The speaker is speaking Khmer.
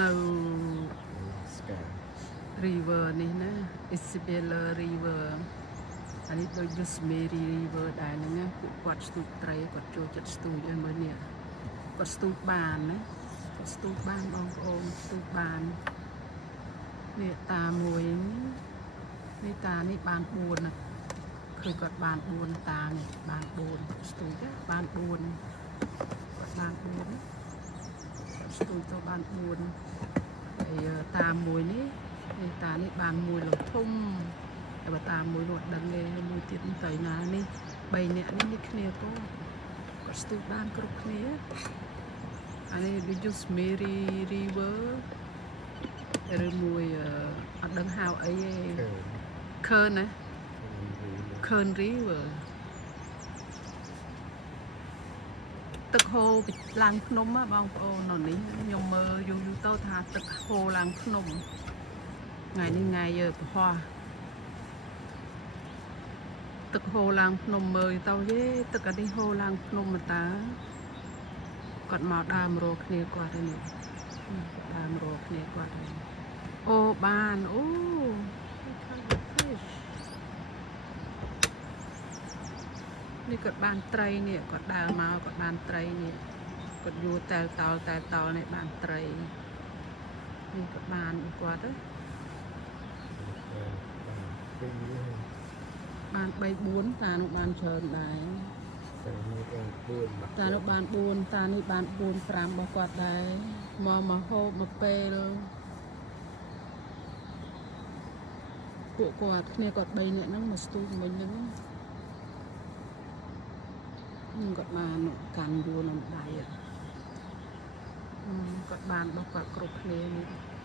នៅ river នេះណា Isabella river អានេះដូច Rosemary river ដែរហ្នឹងណាពួកគាត់ស្ទូចត្រីគាត់ចូលចិត្តស្ទូចឲ្យមើលនេះគាត់ស្ទូចបានណាគាត់ស្ទូចបានបងប្អូនស្ទូចបាននេះតាមួយនេះតានេះបាន4ណាឃើញគាត់បាន4តានេះបាន4ស្ទូចបាន4គាត់បាន4គាត់ស្ទូចទៅបាន4ហើយតាមួយនេះតានេះបាន1លំធំតែបើតាមួយនោះដឹងទេមួយទៀតទៅណានេះ3នាក់នេះគ្នាគាត់ស្ទូចបានគ្រប់គ្នាអានេះដូច Rosemary river ឬមួយអត់ដឹងហៅអីទេKern ណា Kern river ទឹកហូរឡើងភ្នំបងប្អូននៅនេះខ្ញុំមើលយូរទៅថាទឹកហូរឡើងភ្នំថ្ងៃនេះថ្ងៃពហុទឹកហូរឡើងភ្នំមើលទៅយេទឹកអានេះហូរឡើងភ្នំតាគាត់មកដើមរកគ្នាគាត់ឯនេះដើមរកគ្នាគាត់ឯងអូបានអូនេះគាត់បានត្រីនេះគាត់ដើរមកគាត់បានត្រីនេះគាត់យួរតែតល់នេះបានត្រីនេះគាត់បានគាត់ទៅបាន3 4តានោះបានច្រើនដែរតានោះបាន4តានេះបាន4 5របស់គាត់ដែរមកហូបមកពេលពួកគាត់គ្នាគាត់3នាក់ហ្នឹងមកស្ទូចមិញហ្នឹងគាត់បានកាន់យួរនឹងដៃគាត់បានរបស់គាត់គ្រប់គ្នានេះ